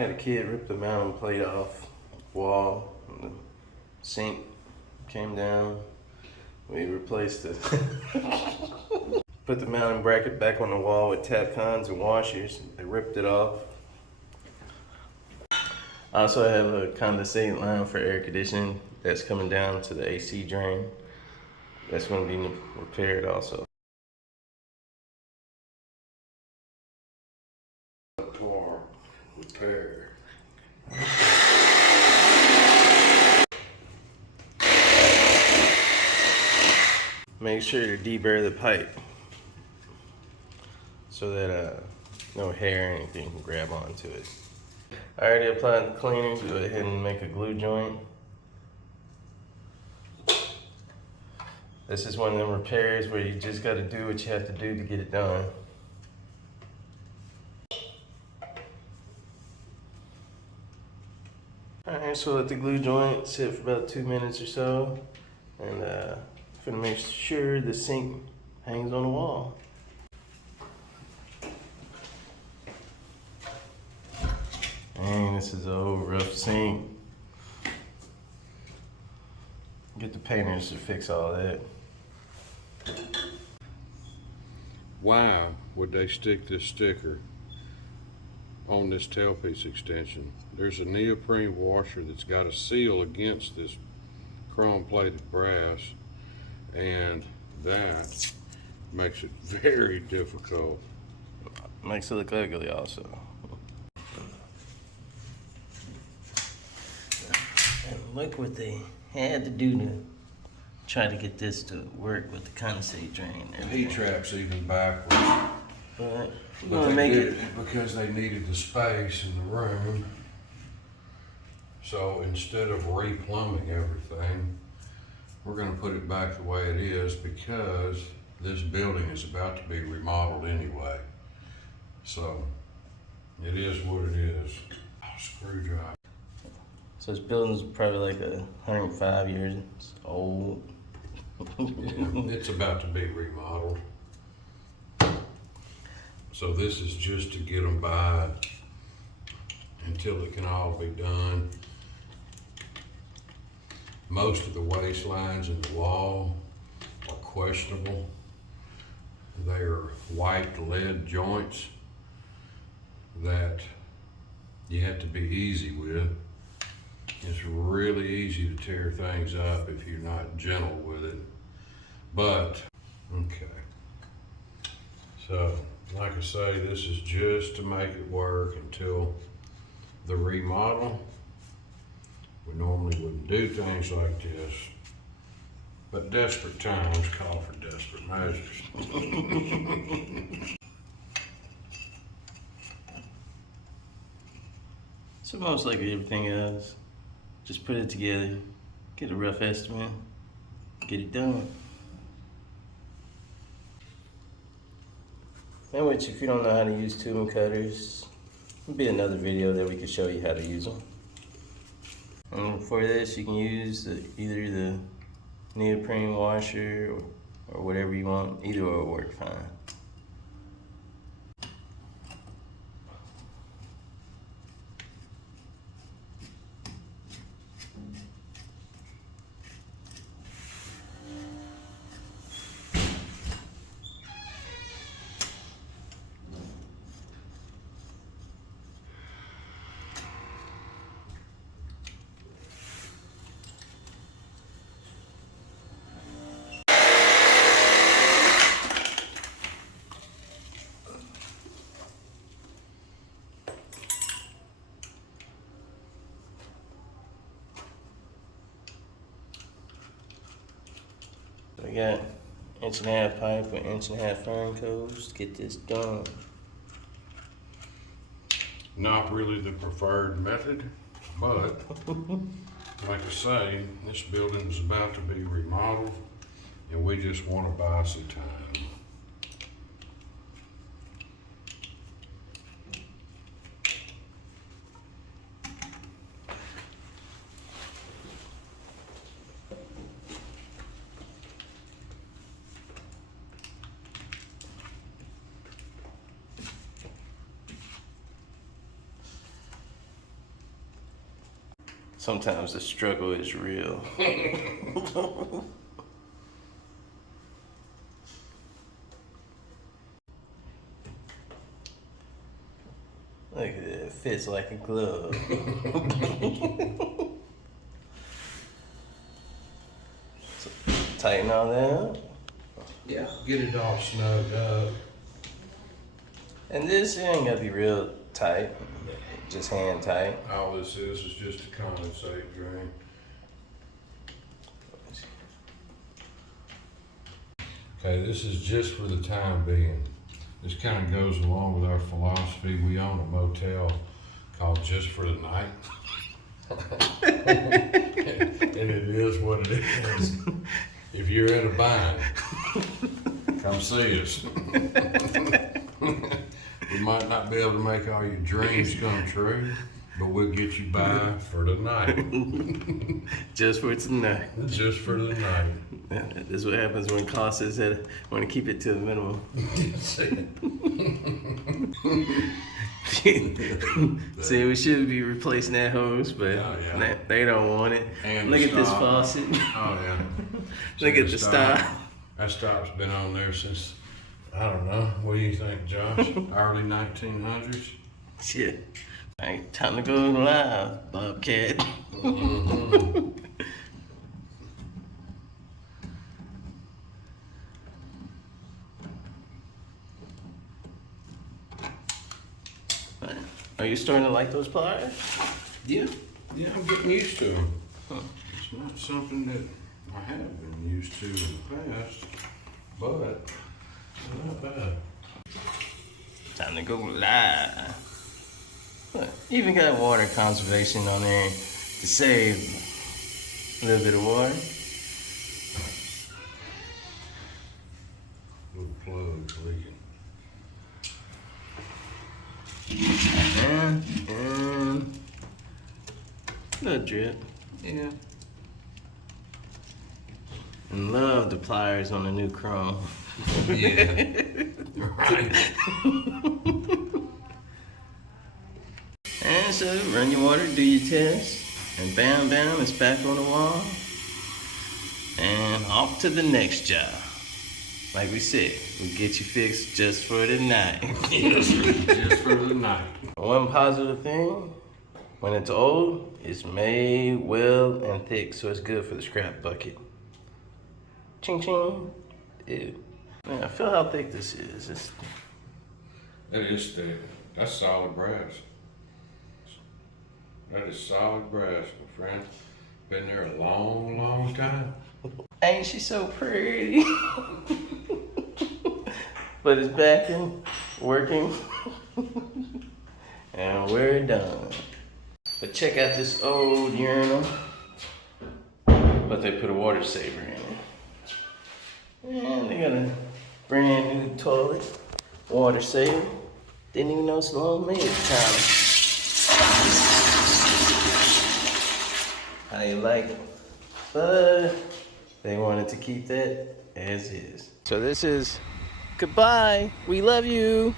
Had a kid rip the mounting plate off the wall, and the sink came down. We replaced it. Put the mounting bracket back on the wall with tap cons and washers. They ripped it off. I also have a condensate line for air conditioning that's coming down to the AC drain. That's going to be repaired also. Repair. Make sure to deburr the pipe so that no hair or anything can grab onto it. I already applied the cleaner. Go ahead and make a glue joint. This is one of them repairs where you just got to do what you have to do to get it done. Alright, so let the glue joint sit for about 2 minutes or so. And I'm gonna make sure the sink hangs on the wall. Dang, this is an old rough sink. Get the painters to fix all that. Why would they stick this sticker on this tailpiece extension? There's a neoprene washer that's got a seal against this chrome plated brass, and that makes it very difficult. Makes it look ugly also. And look what they had to do to try to get this to work with the condensate drain. The heat trap's even backwards. But But they did it because they needed the space in the room. So instead of replumbing everything, we're gonna put it back the way it is because this building is about to be remodeled anyway. So it is what it is. Screwdriver. So this building's probably like 105 years old. Yeah, it's about to be remodeled. So this is just to get them by until it can all be done. Most of the waste lines in the wall are questionable. They're white lead joints that you have to be easy with. It's really easy to tear things up if you're not gentle with it. But, okay. So, like I say, this is just to make it work until the remodel. We normally wouldn't do things like this, but desperate times call for desperate measures. So most like everything else, just put it together, get a rough estimate, get it done. And which, if you don't know how to use tube and cutters, there'll be another video that we can show you how to use them. And for this, you can use either the neoprene washer or whatever you want. Either will work fine. We got 1.5 pipe with 1.5 fine coats to get this done. Not really the preferred method, but like I say, this building is about to be remodeled and we just want to buy some time. Sometimes the struggle is real. Look at it, it fits like a glove. So, tighten all that up. Yeah, get it all snugged up. And this ain't gotta be real tight, just hand tight. All this is just a condensate drain. Okay, this is just for the time being. This kind of goes along with our philosophy. We own a motel called Just for the Night. And it is what it is. If you're in a bind, come see us. We might not be able to make all your dreams come true, but we'll get you by for the night. Just for tonight. Just for the night. This is what happens when costs said want to keep it to the minimum. See, we should be replacing that hose, but they don't want it. And look at this faucet. Oh yeah. Look at the stop. That stop's been on there since, I don't know, what do you think, Josh? Early 1900s? Shit. Alright, time to go live, Bobcat. Mm-hmm. Are you starting to like those pliers? Yeah, I'm getting used to them. It's not something that I have been used to in the past, but not bad. Time to go live. Look, even got water conservation on there to save a little bit of water. Little plug's leaking. And little drip. Yeah. And love the pliers on the new Chrome. Yeah. Right. And so run your water, do your test, and bam, bam, it's back on the wall. And off to the next job. Like we said, we get you fixed just for the night. Just for the night. One positive thing, when it's old, it's made well and thick, so it's good for the scrap bucket. Ching ching. Ew. Man, feel how thick this is. That is thick. That's solid brass. That is solid brass, my friend. Been there a long, long time. Ain't she so pretty? But it's back in, working. And we're done. But check out this old urinal. But they put a water saver in it. And they got a brand new toilet. Water saver. Didn't even know Sloan made it, Tyler. How you like it? But they wanted to keep that as is. So this is goodbye. We love you.